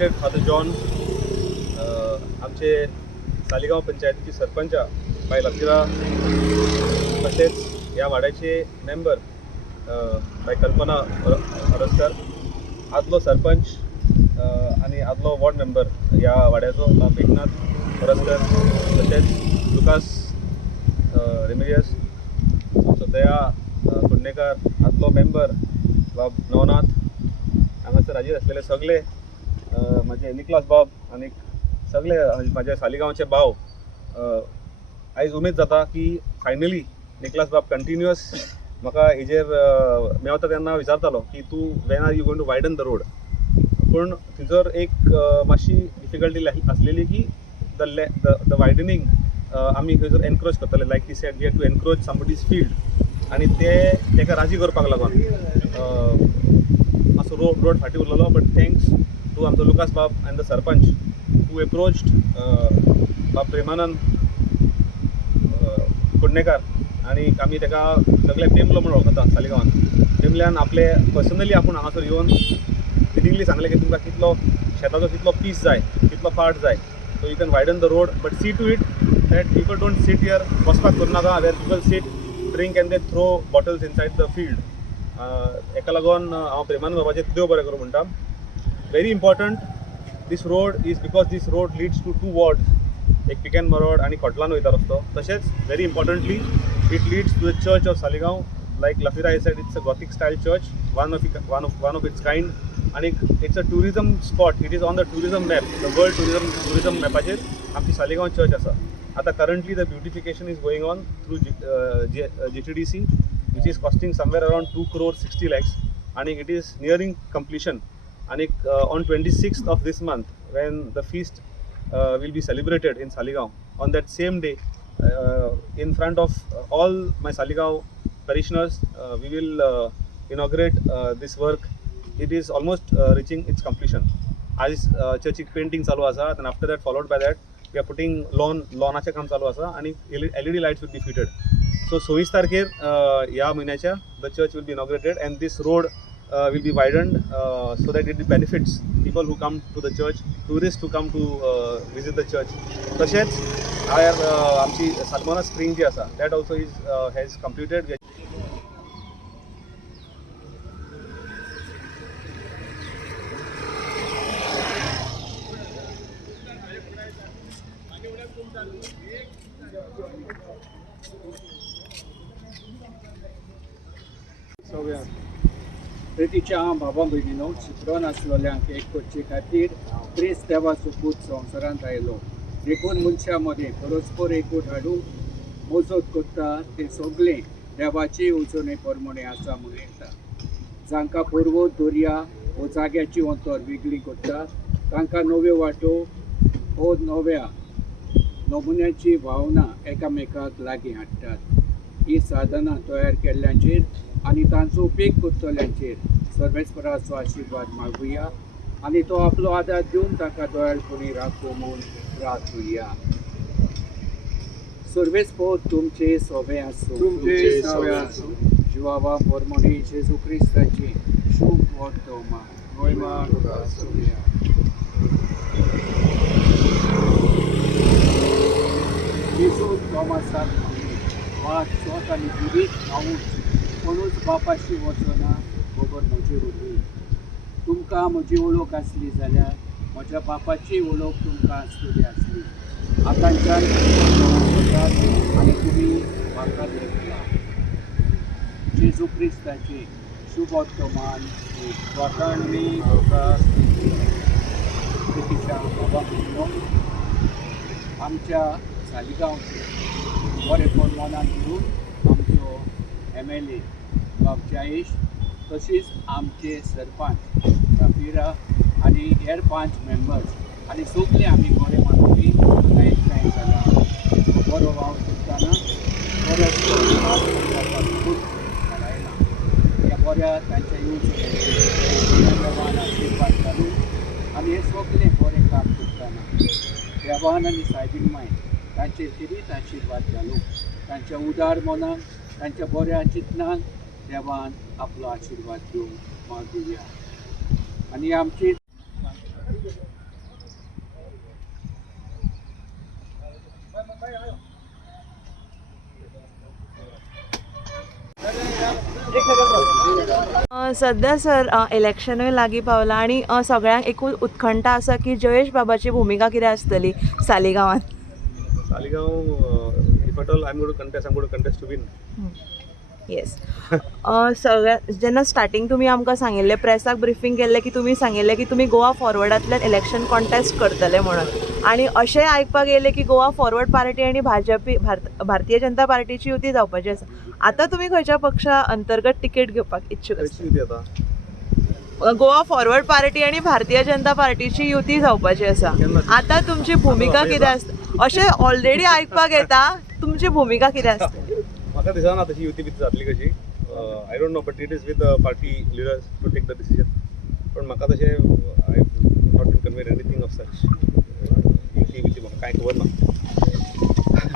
Respected father John, आमचे सालिगांव पंचायतीचे sarpanch bye लफिरा, तसेच या वाड्याचे मेंबर बाय कल्पना अरस्कर, आदलो सरपंच आणि आदलो वॉर्ड मेंबर या वाड्याचो एकनाथ अरस्कर, तसेच लुकास रेमिडियस, आमचो दया कुंडेकर, आदलो मेंबर बाब नवनाथ, हांगासर हाजीर असलेले सगळे माझे निकलास बाब आणि सगळे माझे सालिगांवचे भाव. आयज उमेद जाता की फायनली निकलास बाब कंटिन्युअस म्हाका हेजेर मेवता तेन्ना विचारतालो की तूं when are you going to widen the road. पूण थंयसर एक मातशी डिफिकल्टी आसलेली की द वायडनिंग आमी खंयसर एनक्रोच करतले, लायक ती said we had to encroach somebody's field आनी तेका राजी करपाक लागून मातसो रोड फाटी उरलेलो. बट थँक्स टू आमचो लुकास बाब and the sarpanch who approached बाब प्रेमानंद कुंडेकर आणि आमी तेका सगळे पेमलो म्हणून वळखता सालिगांवान. पेमल्यान आपले पर्सनली आपूण हांगासर येवन फिटिंगली सांगले की तुमकां कितलो शेताचो कितलो पीस जाय, कितलो पार्ट जाय, so you can widen the road. But see to it that people don't sit here, वचपाक करनाका where people sit, drink and they throw bottles inside the field. हेका लागून हांव प्रेमानंद बाबाचें देव बरें करूं म्हणटा. Very important this road is because this road leads to 2 wards, एक पिकेन मरोड आणि खोटलान वयता रस्तो. तशेंच very importantly it leads to the church of Saligao. लायक लफिरा said, it's a gothic style church, one of its kind, आणि it's a tourism spot. It is on the tourism map, the world tourism मॅपाचेर आमची Saligao church आसा. आता currently the beautification is going on through GTDC, which is costing somewhere around 2.60 crore, and it is nearing completion. And on 26th of this month, when the feast will be celebrated in Saligaon, on that same day, in front of all my Saligaon parishioners, we will inaugurate this work. It is almost reaching its completion. As church painting चालू आसा, and after that, followed by that, we are putting lawnaचे काम चालू आसा, आणि LED lights will be fitted. So 26 तारखेर ह्या म्हयन्याच्या the church will be inaugurated, and this road will be widened so that it benefits people who come to the church, tourists who come to visit the church. तशेंच higher आमची सालमोना spring जी आसा, that also is has completed. प्रितीच्या बाबा भयणीनो, चित्रण आसलेल्यांक एक करचे खातीर क्रिस्त देवाचो पूत संवसारांत आयलो. देखून मनशां मदें परस्पर एकूट हाडूंक मजत करता ते सगळे देवाचे येवजणे प्रमाणे आसा म्हूण येता. जांकां पर्वत, दर्या वो जाग्याची अंतर वेगळी करता, तांकां नव्यो वाटो वो नव्या नमुन्याची भावना एकामेकाक लागीं हाडटात. ही साधनां तयार केल्ल्यांचेर आनी तांचो उपेग करतल्यांचेर सर्वेस्पराचो आशिर्वाद मागुया, आनी तो आपलो आदार दिवन ताका दयाळपणी राखो म्हूण प्रार्थुया. सर्वेस्पर तुमचे सोबे आसूं. जिवावा प्रमाणे जेजू क्रिस्ताची शुभ वर्तमान जेजू तोमासाक वाट स्वत आनी जिवीत हांव कोणूच बापाशी वचना खबर म्हजेर उरली. तुमकां म्हजी वळख आसली जाल्यार म्हज्या बापाची वळख तुमकां आसतली आसली. आतांच्यान आनी तुमी म्हाका देखला. जेजू क्रिस्ताचे शुभ वर्तमान वाटाणणी प्रितीच्या बाबा भयणीनो, आमच्या सालिगांवचे बरेपण मनान धरून आमचो MLA बाब जयेश, तशीच आमचे सरपंच लफिरा आनी हेर 5 मेंबर्स आनी सगळे आमी बरे मानवी एकठांय जाला. बरो वाव करतना बरो घालायला ह्या बऱ्या तांच्या येवजणेन आशिर्वाद घालून आनी हे सगळे बरें काम करतना देवान आनी सायबीन माय तांचेर तिरीत आशिर्वाद घालूं. तांच्या उदार मनाक, तांच्या बऱ्या चिंतनाक देवान आपलो आशिर्वाद दिवंक मागुया. आनी आमची सध्या सर इलेक्शनूय लागीं पावलां आनी सगळ्यांक एकूच उत्खंठा आसा की जयेश बाबाची भुमिका कितें आसतली सालिगांवांत. Saligao, if at all I'm going to contest to win. Yes. सगळ्या जेन्ना स्टार्टींग तुमी आमकां सांगिल्लें प्रेसाक ब्रिफींग केल्लें की तुमी सांगिल्लें की तुमी गोवा फॉरवर्डांतल्यान इलेक्शन कॉन्टेस्ट करतले म्हणून आनी अशें आयकपाक येयलें की गोवा फॉरवर्ड पार्टी आनी भारतीय जनता पार्टीची युती जावपाची आसा. आतां तुमी खंयच्या पक्षा अंतर्गत तिकेट घेवपाक इच्छूक आसा? कशी युती आता? गोवा फॉरवर्ड पार्टी आनी भारतीय जनता पार्टीची युती जावपाची आसा. आतां तुमची भुमिका कितें आसता अशें ऑलरेडी आयकपाक येता, तुमची भुमिका कितें आसता? म्हाका दिसना तशी युती बिती जातली कशी. I don't know, but it is with the party leaders to take the decision. पण म्हाका तशें I not been conveyed anything of such युती बिती म्हाका कांय खबर ना.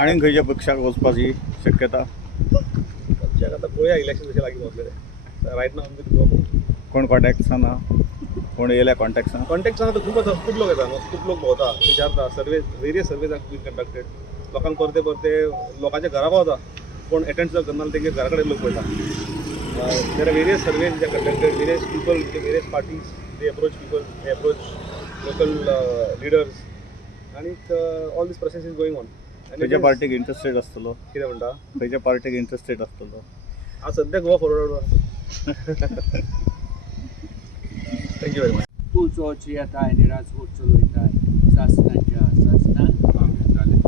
आनी खंयच्या पक्षाक वचपाची शक्यता? पक्षाक आतां पळोवया, इलेक्शन कशें लागीं पावतलें. रायट नाव आमचे कोण कॉन्टॅक्ट्सान ना, कोण येयल्या कॉन्टॅक्ट्सान? कॉन्टॅक्ट्सान आतां खूब लोक येता न्हू, खूब लोक भोंवता, विचारता, various surveys are been conducted. लोकांक परते लोकांच्या घरा पावता, कोण अटेंड सुद्दां करना तेंगे घरा कडेन लोक पळयता. देर आर वेरियस सर्वेज जे conducted, various people, various parties, they approach people, they approach local leaders, आनी all this process is going on. खंयच्या पार्टीक इंटरेस्टेड आसतलो? कितें म्हणटा? खंयच्या पार्टीक इंटरेस्टेड आसतलो? हांव सद्या Goa forward. Thank you very much. तूं जो जी येता आनी राजवट चलयता शासनाच्या शासनान जालें.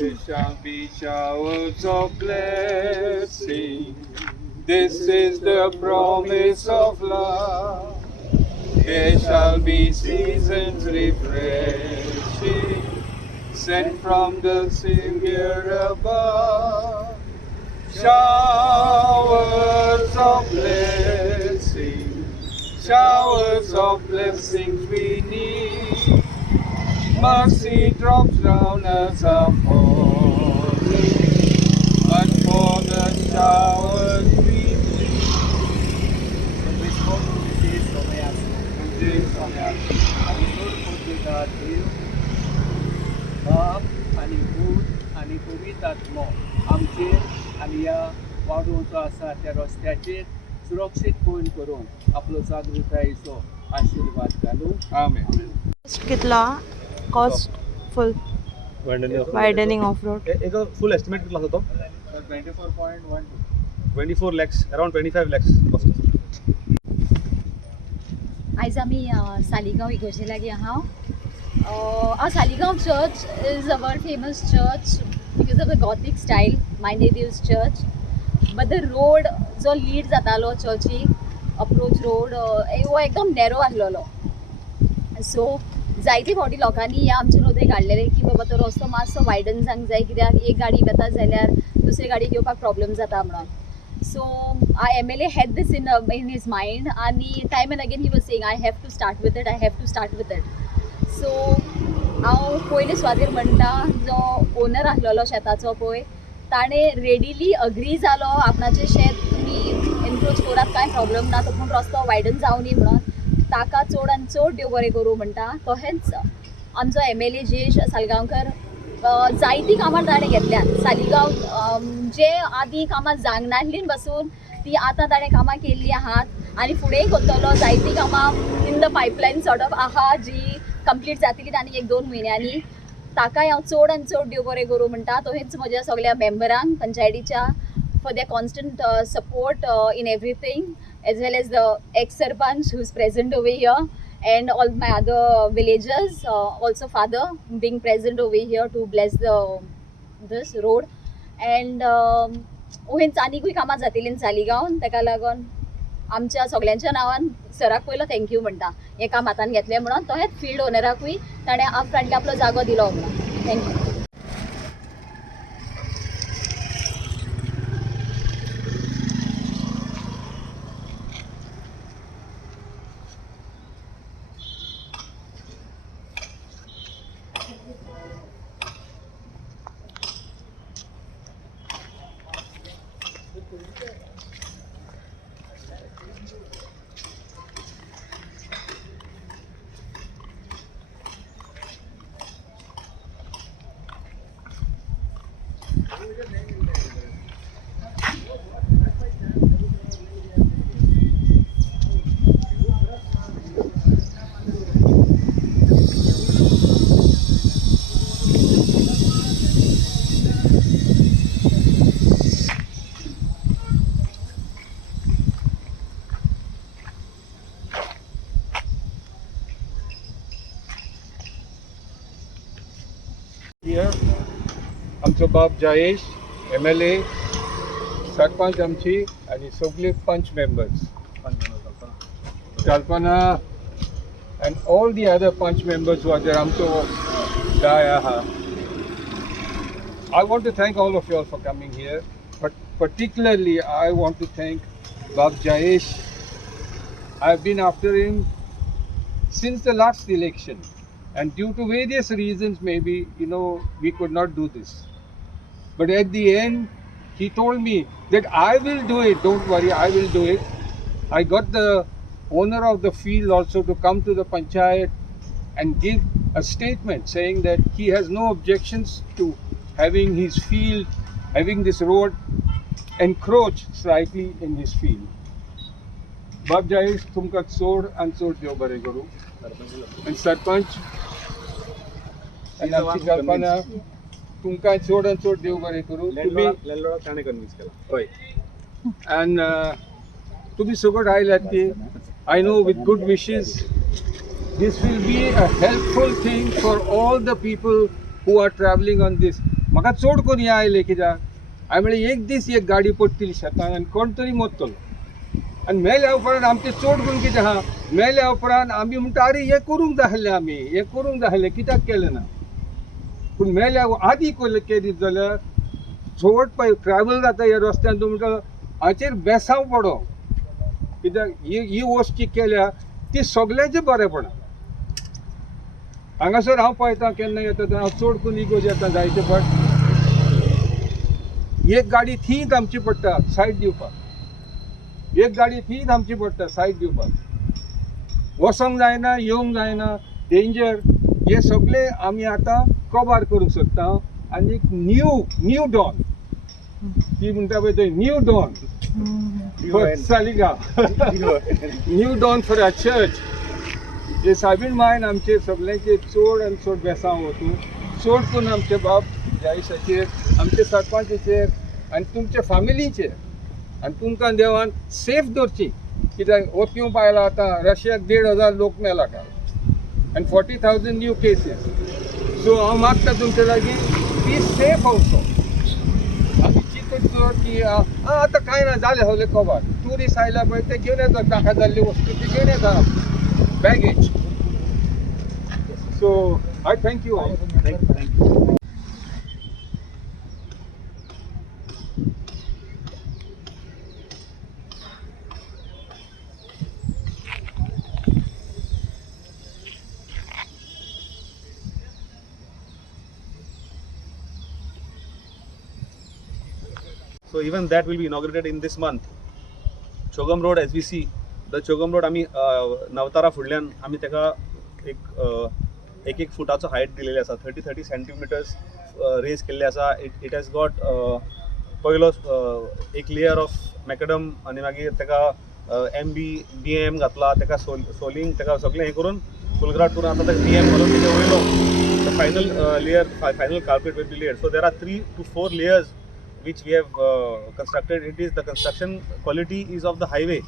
There shall be showers of blessing. This is the promise of love. There shall be seasons refreshing, sent from the Savior above. Showers of blessing, showers of blessings we need. Mercy drops down as a falling, but for the showers we need. बाप आनी भूत आनी पवित्र आत्मो आमचेर आनी ह्या वाडोवचो आसा त्या रस्त्याचेर सुरक्षीतपण करून आपलो जागृतायेचो आशिर्वाद घालूं. Amen. कितलो cost full widening of road? एक फुल एस्टिमेट कितलो आसा तो? 24.1. 24 lakhs, अराउंड 25 lakhs कॉस्ट आसा. आयज आमी सालिगांव इगर्जे लागीं आहा. Saligao church is a world famous church because of the gothic style, Mae de Deus church. But the road जो लीड जातालो चर्चीक, अप्रोच रोड, वो एकदम नॅरो आसलेलो. सो जायते फावटी लोकांनी ह्या आमचे नोंदणी काडलेले की बाबा तो रस्तो मातसो वायडन जावंक जाय, कित्याक एक गाडी येता जाल्यार दुसरे गाडयेक येवपाक प्रॉब्लेम जाता म्हणून. So our MLA had this in his mind, and time and again he was saying, I have to start with it, I have to start with it. So हांव पयले सुवातेर म्हणटा, जो ओनर आसलेलो शेताचो पळय, ताणें रेडिली अग्री जालो आपणाचें शेत तुमी एनक्रोच करात, कांय प्रॉब्लेम ना, तो पूण रस्तो वायडन जावं न्ही म्हणून. ताका चड आनी चड देव बरें करूं म्हणटा. तशेंच आमचो MLA जयेश सालगांवकर जायतीं कामां ताणें घेतल्यात. सालिगांव जे आदीं कामां जावंक नासलीं पासून ती आतां ताणें कामां केल्लीं आहात आनी फुडेंय करतलो. जायतीं कामां in the pipeline sort of आहा जी कंप्लीट जातलीं आनी 1-2 म्हयन्यांनी. ताकाय हांव चड आनी चड देव बरें करूं म्हणटा. तशेंच म्हज्या सगळ्या मेंबरांक पंचायतीच्या for their constant support in everything, as well as the ex-sarpanch who's present over here, and all my other villagers, also father being present over here to bless this road. And ओहेंच आनीकूय कामां जातलीं सालिगांवान. ताका लागून आमच्या सगळ्यांच्या नांवान सराक पयलो थँक्यू म्हणटा हें काम हातान घेतलें म्हणून. तशेंच फिल्ड ओनराकूय ताणें अपफ्रंटली आपलो जागो दिलो म्हणून. थँक्यू. Here, आमचो बाप जयेश MLA, सरपंच आमची आणि सगळे पंच members. Kalpana and all the other punch members who are there. आमचो guy aha. I want to thank all of you all for coming here, but particularly I want to thank Bab Jayesh. I've been after him since the last election, and due to various reasons, maybe we could not do this. But at the end, he told me that I will do it. Don't worry, I will do it. I got the owner of the field also to come to the panchayat and give a statement saying that he has no objections to having his field, having this road encroach slightly in his field. Bab Jayesh, tumka chod and chod deo bare guru. And Sarpanch and Amchi Kalpana, tumka chod and chod deo bare guru. लँडलॉर्डाक ताणें convince केला. Hoy. And to be so good, I know with good wishes, this will be a helpful thing for all the people who are traveling on this. म्हाका चड कोण या लेकी जा हांवें म्हळें एक दीस एक गाडी पडटली शेतान आनी कोण तरी मरतलो आनी मेल्या उपरांत आमचें चड करून कितें आहा मेल्या उपरांत आमी म्हणटा अरे हें करूंक जाय आसलें आमी हें करूंक जाय आसलें कित्याक केलें ना पूण मेल्या आदीं केलें जाल्यार चड पळय ट्रॅवल जाता ह्या रस्त्यान तूं म्हणटा हाचेर बेसांव पडो कित्याक ही वस्त केल्या ती सगळ्यांचें बरेंपणां हांगासर हांव पळयतां केन्ना येता तेन्ना हांव चड करून इगोज येता जायते फावट एक गाडी थी थांबची पडटा सायड दिवपाक एक गाडी थी थांबची पडटा सायड दिवपाक वसोंक जायना येवंक जायना डेंजर हे सगळे आमी आतां कवर करूंक सोदता आनी एक न्यू डॉन ती म्हणटा पळय थंय new dawn for Saligao new dawn for a church हे सायबीण मायन आमचे सगळ्यांचे चड आनी चड बेसांव वतू चड करून आमचे बाब जायसाचेर आमचे सरपंचाचेर आनी तुमचे फॅमिलीचेर आनी तुमकां देवान सेफ दवरची कित्याक वत्यूं पायला आतां रशियाक 1,500 लोक मेला काल आनी 40,000 न्यू केसीस सो हांव मागता तुमचे लागीं बी सेफ ऑल्सो आमी चिंतून कर की आतां कांय ना जालें हवले कवर ट्युरिस्ट आयला पळय ते घेवन येता ताका जाल्ली वस्तू ती घेवन येता baggage. So I thank you all. Thank you. So even that will be inaugurated in this month. Chogam Road, as we see, the Chogam Road आमी नवतारा फुडल्यान आमी तेका एक फुटाचो हायट दिलेली आसा 30 सेंटीमिटर्स रेज केल्ले आसा इट हॅज गॉट पयलो एक लेयर ऑफ मॅकडम आनी मागीर तेका BM घातला तेका सोलिंग तेका सगळें हें करून फुलग्राट करून आतां तेका BM घालून तेजे वयलो the final layer final carpet will be layered so there are 3 to 4 layers which we have constructed. It is the construction quality is of the highway.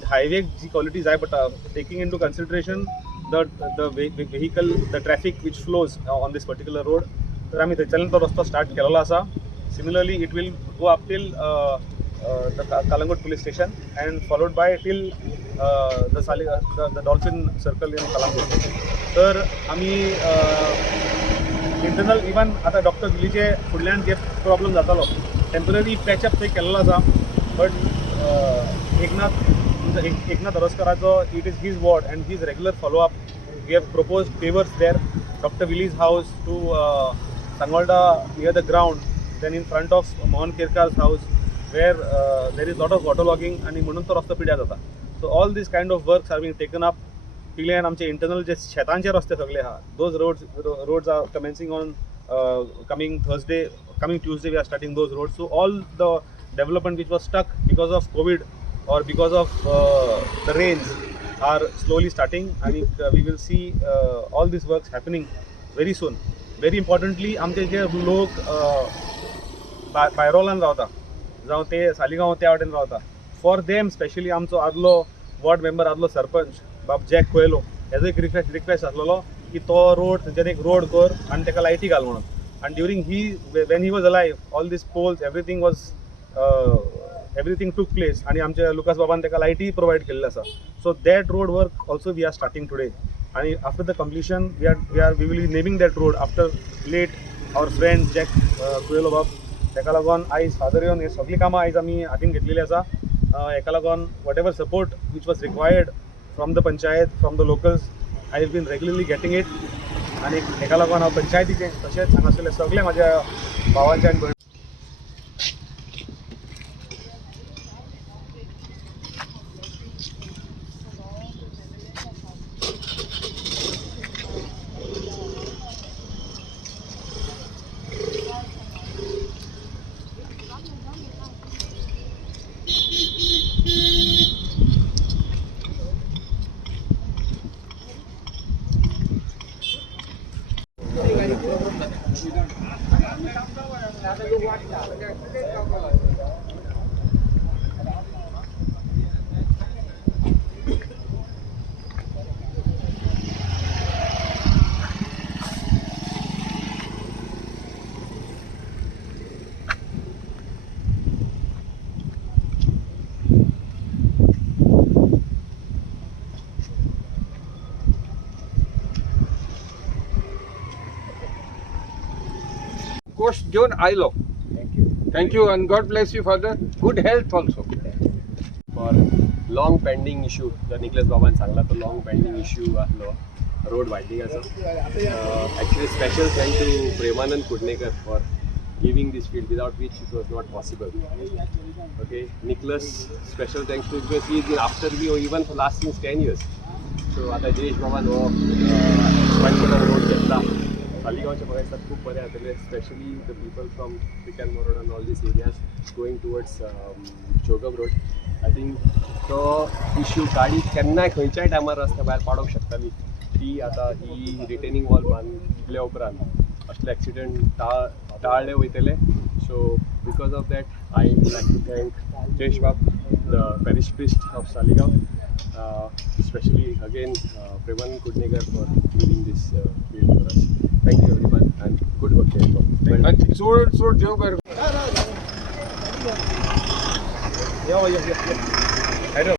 The highway जी quality is high, but taking into consideration the vehicle, the traffic which flows on this particular road. तर आम्ही थंयच्यान तो रस्तो start केलेलो आसा. Similarly, it will go up till the Kalangut police station and followed by till the Dolphin Circle in Kalangut. तर आम्ही internal even आता डॉक्टर विलीचे फुडल्यान जे प्रॉब्लम जातालो टेम्पररी पॅचअप थंय केल्लो आसा बट एकनाथ अरोसकराचो it is his ward and his regular follow up we have propose pavers there doctor Willy's house to Sangolda near the ground then in front of Mohan केरकार's house where there is lot of water logging आणि म्हणून तो रस्तो पिड्यार जाता so all this kind of works are being taken up पिल्यान आमचे internal जे शेतांचे रस्ते सगळे आहा those roads are commencing on coming Tuesday, we are starting those roads. So all the development which was stuck because of COVID or because of the rains are slowly starting, and we will see all these works happening very soon. Very importantly, आमचे जे लोक बायरोलान रावता जावं ते सालिगांव त्या वाटेन रावता, for them specially आमचो आदलो वॉर्ड मेंबर आदलो सरपंच बाब जॅक कोयलो हेजो एक रिक्वेस्ट आसलेलो की तो रोड थंयच्यान एक रोड कर आनी ताका लायटी घाल म्हणून. आनी during when he was alive all this poles everything took place, आनी आमच्या लुकास बाबान ताका लायटी प्रोवायड केल्ले आसा. So that road work also we are starting today, आणि after the completion we will be naming that road after late our friend Jack Coelho बाब. ताका लागून आयज फादर येवन हे सगळीं कामां आयज आमी हातीन घेतलेली आसा. हेका लागून whatever support which was required from the panchayat, from the locals, I have been regularly getting it. आनी हेका लागून हांव पंचायतीचे तशेंच हांगासरले सगळे म्हाज्या भावांचे आनी गोष्ट घेऊन आयलो. Thank you and god bless you father. Good health also. For long pending issue जो निकलेस बाबान सांगला तो लॉंग पेंडींग इश्यू आसलो रोड वायडिंगाचो. Actually special thank to Premanand Kudnekar for giving this field without which it was not possible. Okay, Nicholas special thanks to because he is been after me even for last since 10 years. So आता जयेश बाबान हो expand road घेतला. सालिगांवचे पळयतात खूप बरें जातले, specially the people from Pikem Morod and all this areas going towards CHOGM road. I think तो इश्यू गाडी केन्नाय खंयच्याय टायमार रस्त्या भायर पाडोवंक शकताली. ती आतां ही रिटेनिंग वॉल बांदल्या उपरांत असले एक्सिडेंट टाळले वयतले. So because of that I would like to thank Jayesh बाब, the parish priest of Saligao, especially again Premanand Kudnekar for giving this field for us. Thank you everyone and good work everyone. Thank you. सोड देव बरें. या.